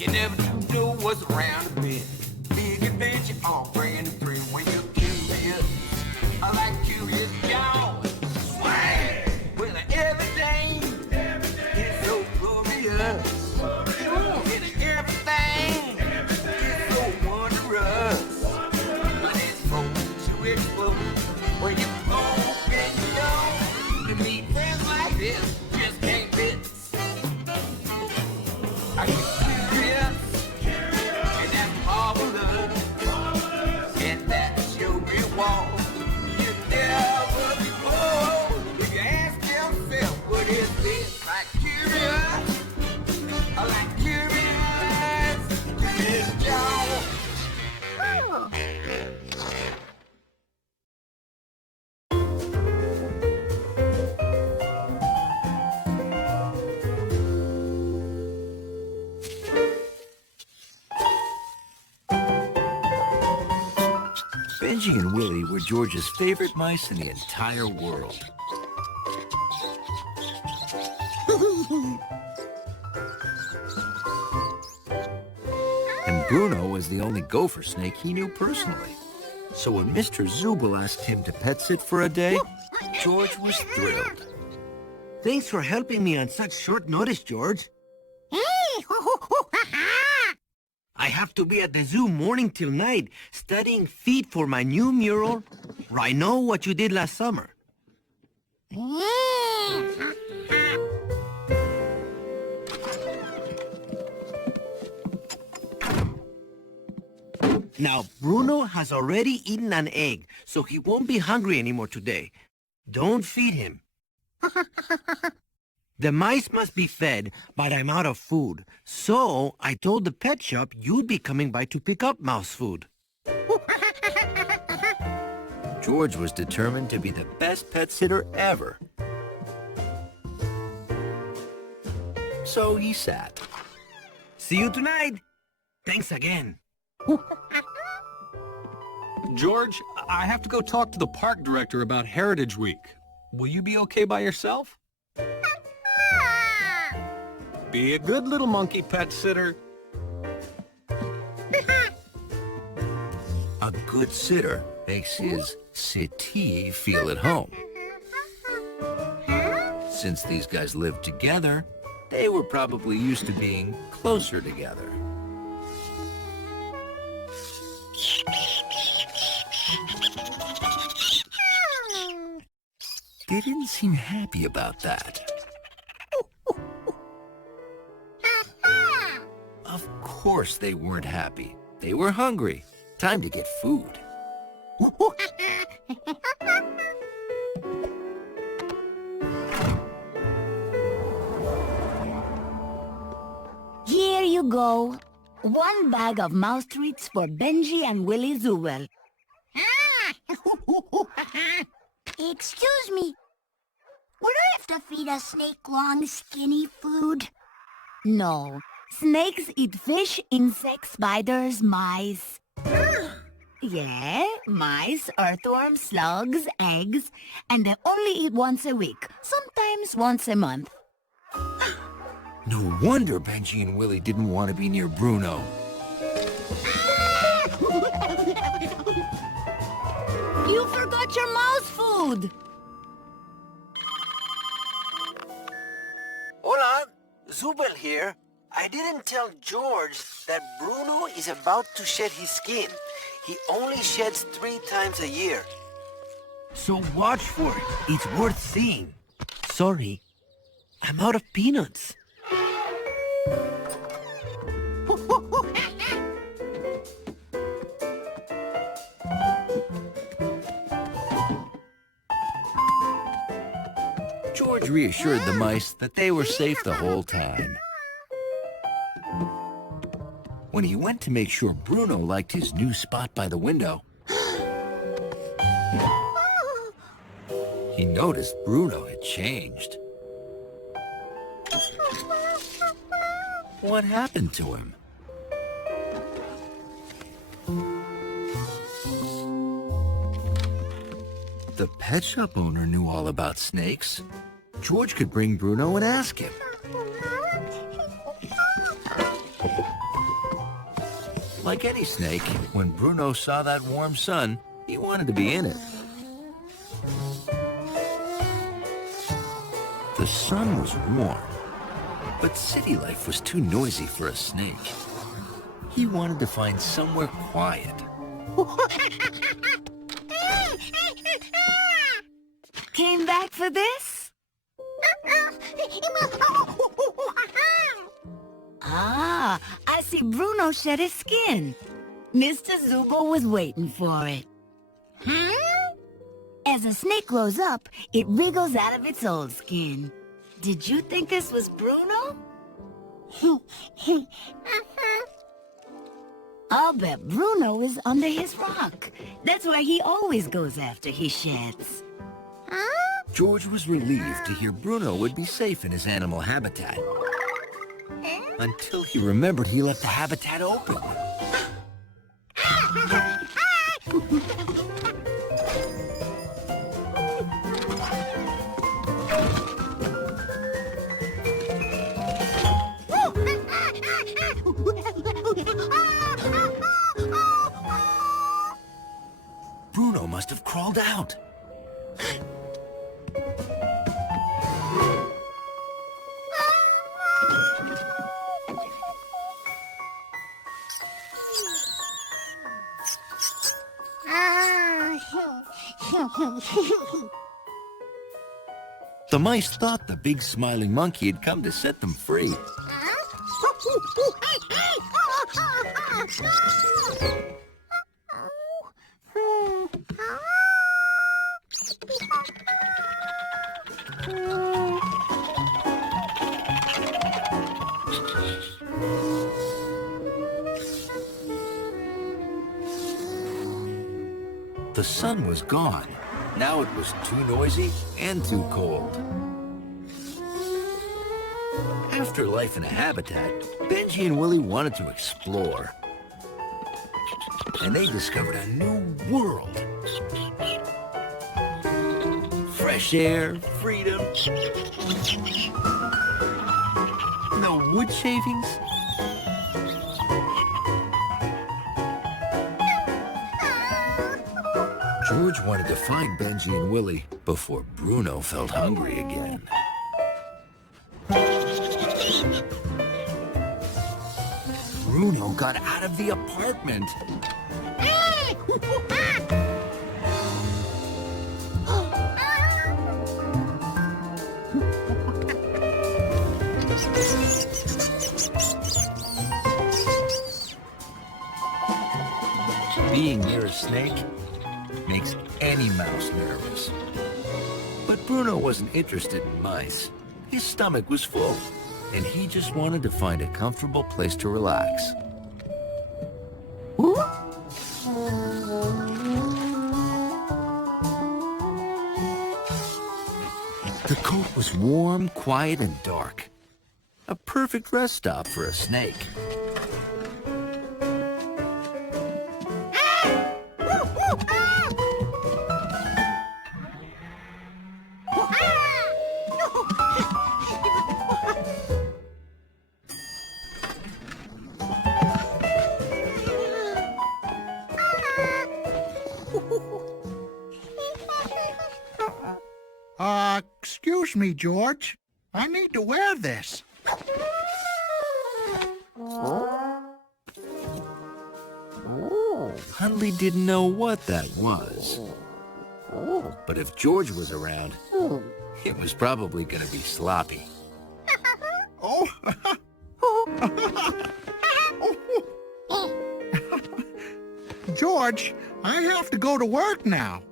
You never do know what's around the bend. Big adventure, all brand new thrill when you're curious. I like curious Jones. Swag! Well, everything is so glorious. Everything is so wondrous. But it's fun to explode when you go and you know. To meet friends like this just can't miss. Are you curious? And that's marvelous. And that's your reward. You never be bored. If you ask yourself, what is this? Like curious? I like curious. Curious Joe. Benji and Willie were George's favorite mice in the entire world. And Bruno was the only gopher snake he knew personally. So when Mr. Zubel asked him to pet sit for a day, George was thrilled. Thanks for helping me on such short notice, George. I have to be at the zoo morning till night, studying feet for my new mural. I know what you did last summer. Now, Bruno has already eaten an egg, so he won't be hungry anymore today. Don't feed him. The mice must be fed, but I'm out of food. So I told the pet shop you'd be coming by to pick up mouse food. George was determined to be the best pet sitter ever. So he sat. See you tonight. Thanks again. George, I have to go talk to the park director about Heritage Week. Will you be okay by yourself? Be a good little monkey pet sitter. A good sitter makes his sittee feel at home. Since these guys lived together, they were probably used to being closer together. They didn't seem happy about that. Of course they weren't happy. They were hungry. Time to get food. Here you go. One bag of mouse treats for Benji and Willie Zubel. Excuse me. Would I have to feed a snake long, skinny food? No. Snakes eat fish, insects, spiders, mice. Yeah, mice, earthworms, slugs, eggs, and they only eat once a week, sometimes once a month. No wonder Benji and Willie didn't want to be near Bruno. You forgot your mouse food! Hola, Zubel here. I didn't tell George that Bruno is about to shed his skin. He only sheds 3 times a year. So watch for it. It's worth seeing. Sorry, I'm out of peanuts. George reassured the mice that they were safe the whole time. When he went to make sure Bruno liked his new spot by the window, he noticed Bruno had changed. What happened to him? The pet shop owner knew all about snakes. George could bring Bruno and ask him. Like any snake, when Bruno saw that warm sun, he wanted to be in it. The sun was warm, but city life was too noisy for a snake. He wanted to find somewhere quiet. Came back for this? Ah, I see Bruno shed his skin. Mr. Zubo was waiting for it. As a snake grows up, it wriggles out of its old skin. Did you think this was Bruno? I'll bet Bruno is under his rock. That's where he always goes after he sheds. George was relieved to hear Bruno would be safe in his animal habitat. Until he remembered he left the habitat open. Bruno must have crawled out. The mice thought the big smiling monkey had come to set them free. The sun was gone. Now it was too noisy and too cold. After life in a habitat, Benji and Willie wanted to explore. And they discovered a new world. Fresh air, freedom. No wood shavings. George wanted to find Benji and Willie before Bruno felt hungry again. Bruno got out of the apartment. Being near a snake makes any mouse nervous. But Bruno wasn't interested in mice. His stomach was full, and he just wanted to find a comfortable place to relax. The coat was warm, quiet, and dark. A perfect rest stop for a snake. Excuse me, George. I need to wear this. Hundley didn't know what that was. But if George was around, it was probably going to be sloppy. Oh. George, I have to go to work now.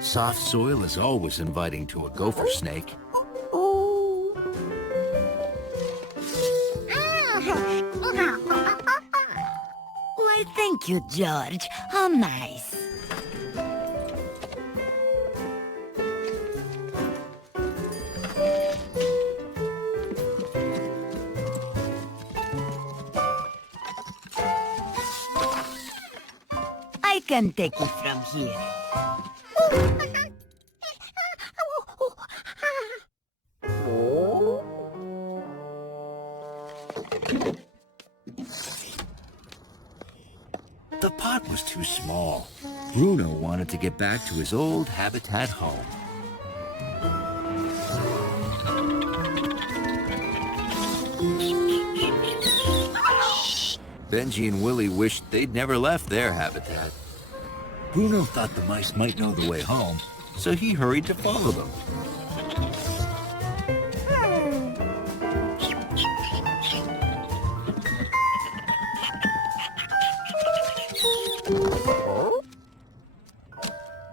Soft soil is always inviting to a gopher snake. Why, thank you, George. How nice. can take it from here. The pot was too small. Bruno wanted to get back to his old habitat home. Benji and Willie wished they'd never left their habitat. Bruno thought the mice might know the way home, so he hurried to follow them.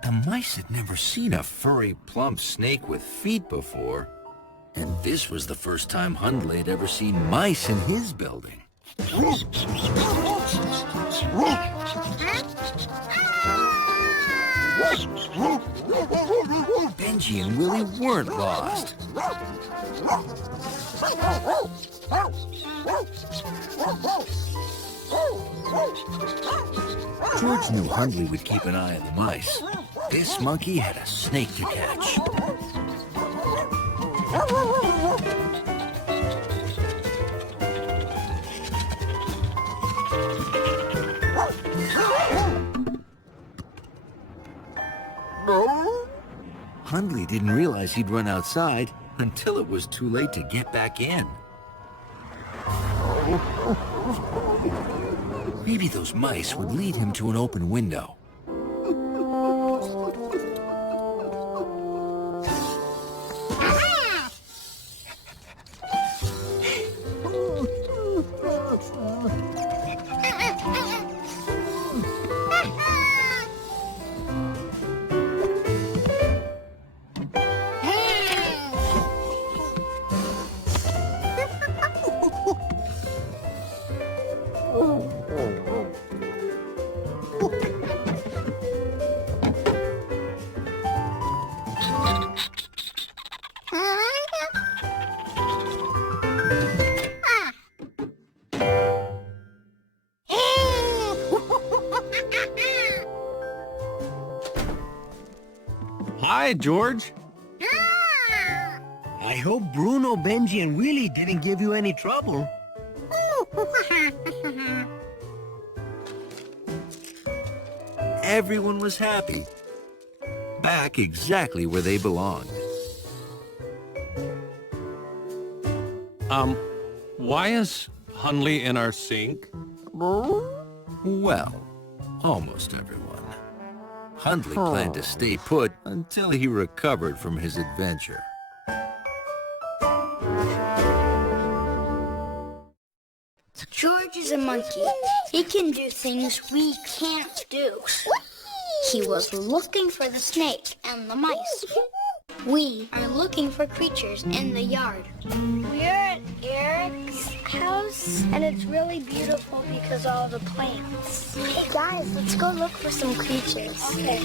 The mice had never seen a furry, plump snake with feet before, and this was the first time Hundley had ever seen mice in his building. Benji and Willie weren't lost. George knew Hundley would keep an eye on the mice. This monkey had a snake to catch. Hundley didn't realize he'd run outside until it was too late to get back in. Maybe those mice would lead him to an open window. Hi, George. I hope Bruno, Benji, and Willie didn't give you any trouble. Everyone was happy. Back exactly where they belonged. Why is Hundley in our sink? Well, almost everyone. Hundley planned to stay put until he recovered from his adventure. George is a monkey. He can do things we can't do. He was looking for the snake and the mice. We are looking for creatures in the yard. We're at Eric's house, and it's really beautiful because of all the plants. Hey guys, let's go look for some creatures. Okay.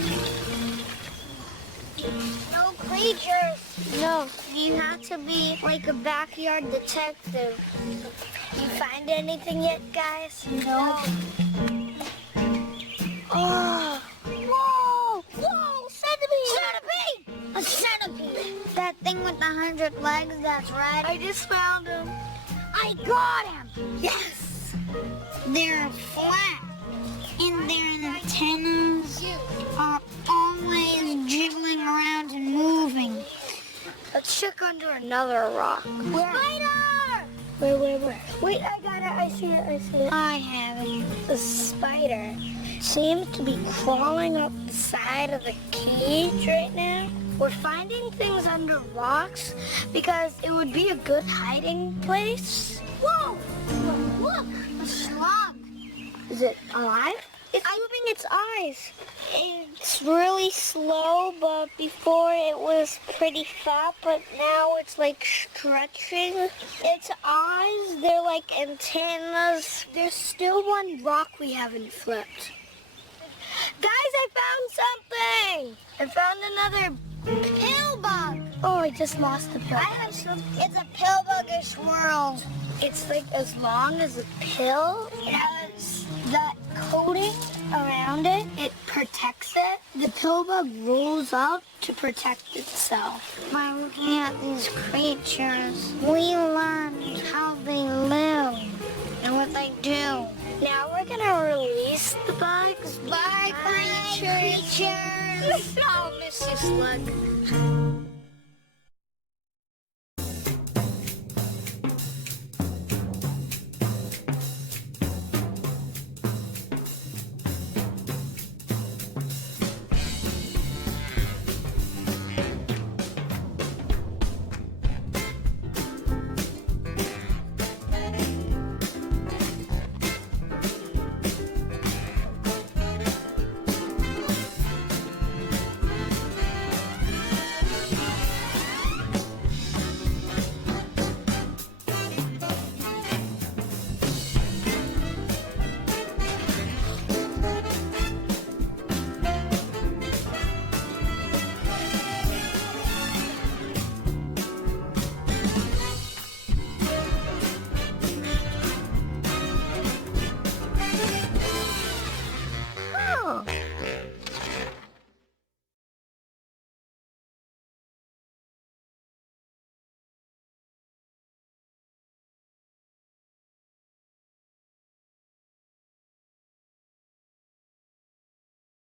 No creatures. No, you have to be like a backyard detective. You find anything yet, guys? No. Oh! Whoa! Whoa! Centipede! Centipede! A centipede! That thing with 100 legs, that's right. I just found him. I got him! Yes! They're flat. And their antennas are always jiggling around and moving. Let's check under another rock. Where? Spider! Where? Wait, I got it. I see it. I have it. The spider seems to be crawling up the side of the cage right now. We're finding things under rocks because it would be a good hiding place. Whoa! Look! A slug. Is it alive? It's moving its eyes. It's really slow, but before it was pretty fat, but now it's like stretching. Its eyes, they're like antennas. There's still one rock we haven't flipped. Guys, I found something! I found another pill bug. Oh, I just lost the pill. I have some. It's a pill buggish world. It's like as long as a pill. It has that coating around it, it protects it. The pill bug rolls up to protect itself. By looking at these creatures, we learn how they live and what they do. Now we're gonna release the bugs. Bye, creatures. Oh, Mrs. Slug.